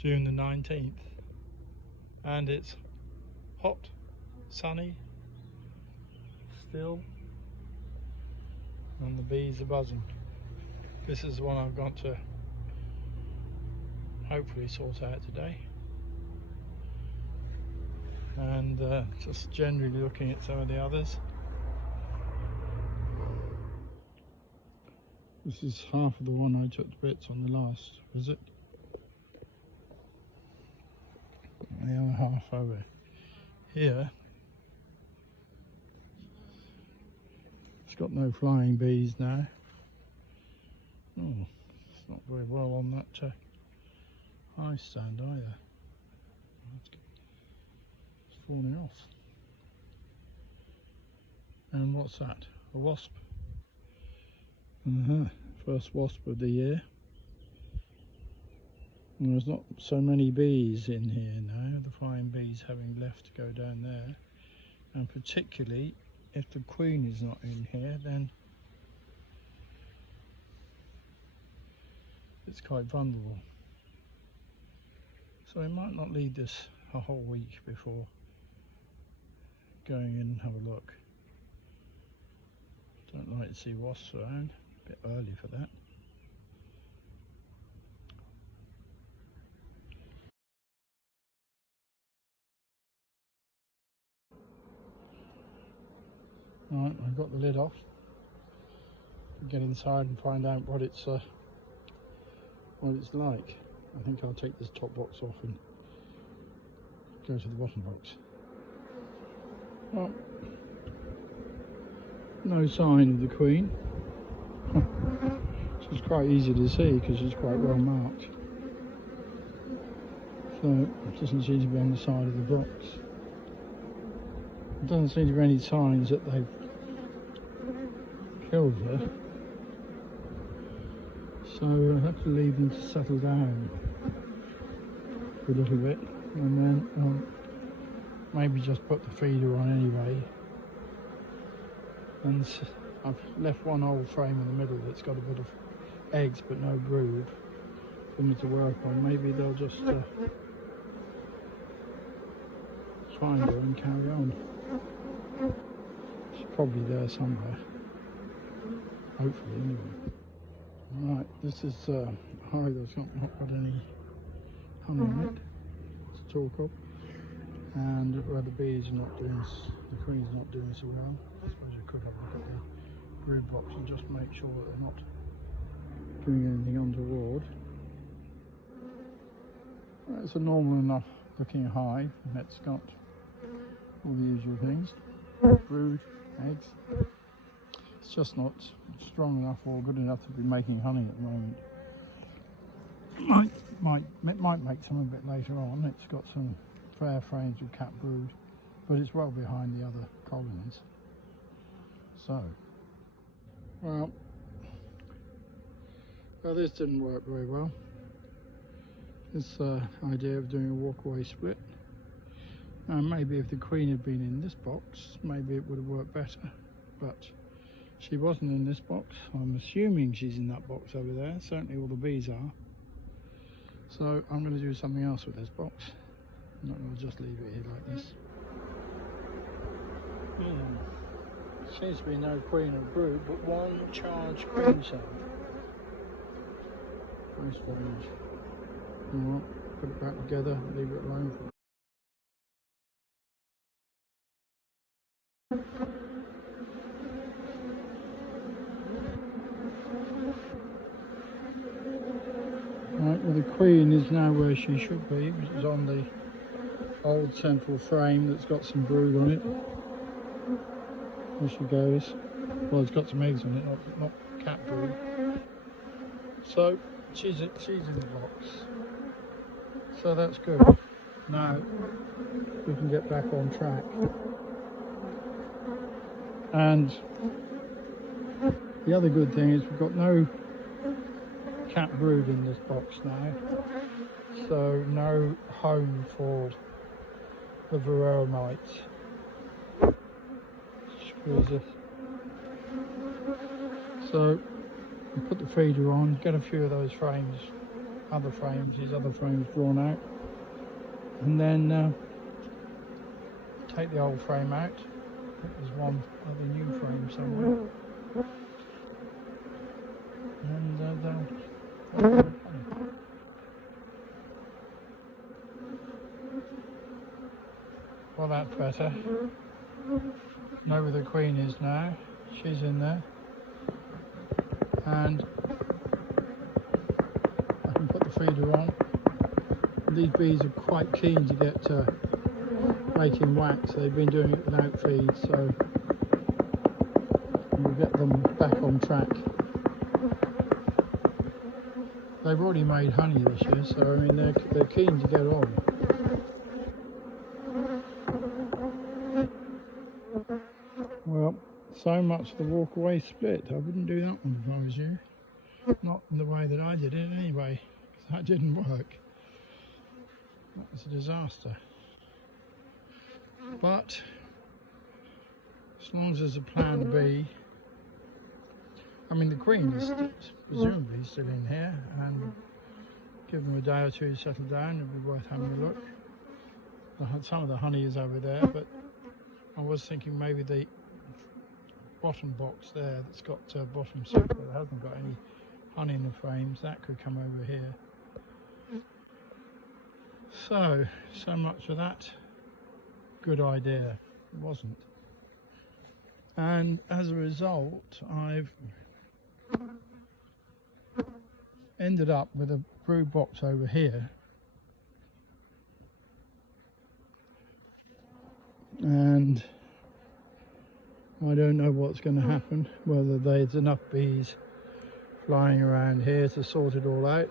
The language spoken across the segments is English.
June the 19th, and it's hot, sunny still, and the bees are buzzing. This is the one I've got to hopefully sort out today, and just generally looking at some of the others. This is half of the one I took to bits on the last visit. The other half over here. It's got no flying bees now. Oh, it's not very well on that high stand either. It's falling off. And what's that? A wasp. First wasp of the year. And there's not so many bees in here now, the flying bees having left to go down there. And particularly if the queen is not in here, then it's quite vulnerable. So we might not leave this a whole week before going in and have a look. Don't like to see wasps around, a bit early for that. Right, I've got the lid off. Get inside and find out what it's like. I think I'll take this top box off and go to the bottom box. Well, no sign of the queen. She's quite easy to see because she's quite well marked. So it doesn't seem to be on the side of the box. There doesn't seem to be any signs that they've killed her. So I have to leave them to settle down for a little bit, and then maybe just put the feeder on anyway. And I've left one old frame in the middle that's got a bit of eggs but no brood for me to work on. Maybe they'll just find her and carry on. She's probably there somewhere, hopefully anyway. Right, this is a hive that's not got any honey in it. It's a tall cup, and where the bees are not doing, the queen's not doing so well. I suppose you could have a look at the brood box and just make sure that they're not doing anything untoward. Right, it's a normal enough looking hive, and it's got all the usual things: brood, eggs. It's just not strong enough or good enough to be making honey at the moment. It might make some a bit later on. It's got some fair frames with cat brood, but it's well behind the other colonies. So, well, this didn't work very well. This idea of doing a walkaway split. Maybe if the queen had been in this box, maybe it would have worked better, but she wasn't in this box. I'm assuming she's in that box over there. Certainly all the bees are. So I'm going to do something else with this box. I'm not going to just leave it here like this. Seems to be no queen or brood, but one charged queen cell. Very strange. Alright, put it back together, leave it alone for Right, well the queen is now where she should be, which is on the old central frame that's got some brood on it. There she goes. Well, it's got some eggs on it, not cat brood. So she's in the box. So that's good. Now we can get back on track. And the other good thing is we've got no cat brood in this box now, so no home for the varroa mites. Screws this. So we put the feeder on, get a few of those frames other frames, these other frames drawn out, and then take the old frame out. I think there's one other new frame somewhere, and they'll look funny. Well, that's better. Know where the queen is now. She's in there, and I can put the feeder on. These bees are quite keen to get making wax. They've been doing it without feed, so we'll get them back on track. They've already made honey this year, so I mean they're keen to get on. Well, so much the walk-away split. I wouldn't do that one if I was you. Not in the way that I did it anyway, because that didn't work. That was a disaster. But as long as there's a plan B, I mean the queen is presumably still in here, and give them a day or two to settle down, it'd be worth having a look. Some of the honey is over there, but I was thinking maybe the bottom box there that's got bottom super that hasn't got any honey in the frames, that could come over here. So much for that good idea. It wasn't. And as a result, I've ended up with a brood box over here, and I don't know what's going to happen, whether there's enough bees flying around here to sort it all out.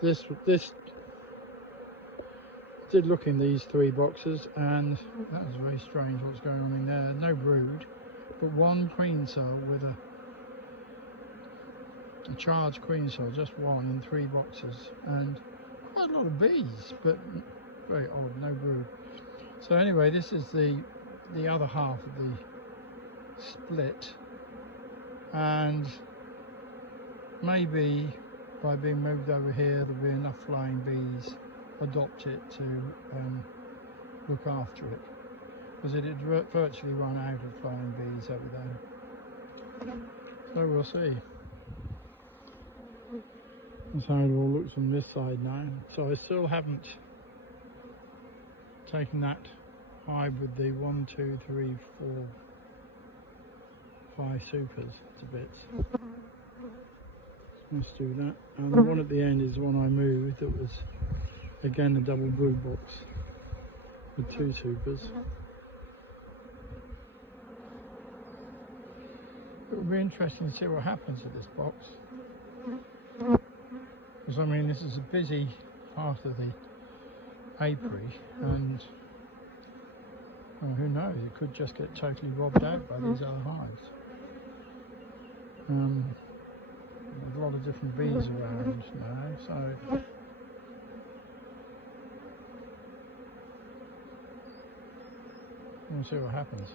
This did look in these three boxes, and that was very strange what's going on in there. No brood, but one queen cell with a charged queen cell, just one in three boxes, and quite a lot of bees, but very odd, no brood. So anyway, this is the other half of the split, and maybe by being moved over here there'll be enough flying bees adopt it to look after it, because it had virtually run out of flying bees over there. So we'll see. That's how it all looks on this side now. So I still haven't taken that hive with the 1, 2, 3, 4, 5 supers to bits. Let's do that. And the one at the end is the one I moved. That was again a double brood box with 2 supers. It will be interesting to see what happens with this box, because I mean this is a busy part of the apiary, and well, who knows, it could just get totally robbed out by these other hives. There's a lot of different bees around now, so we'll see what happens.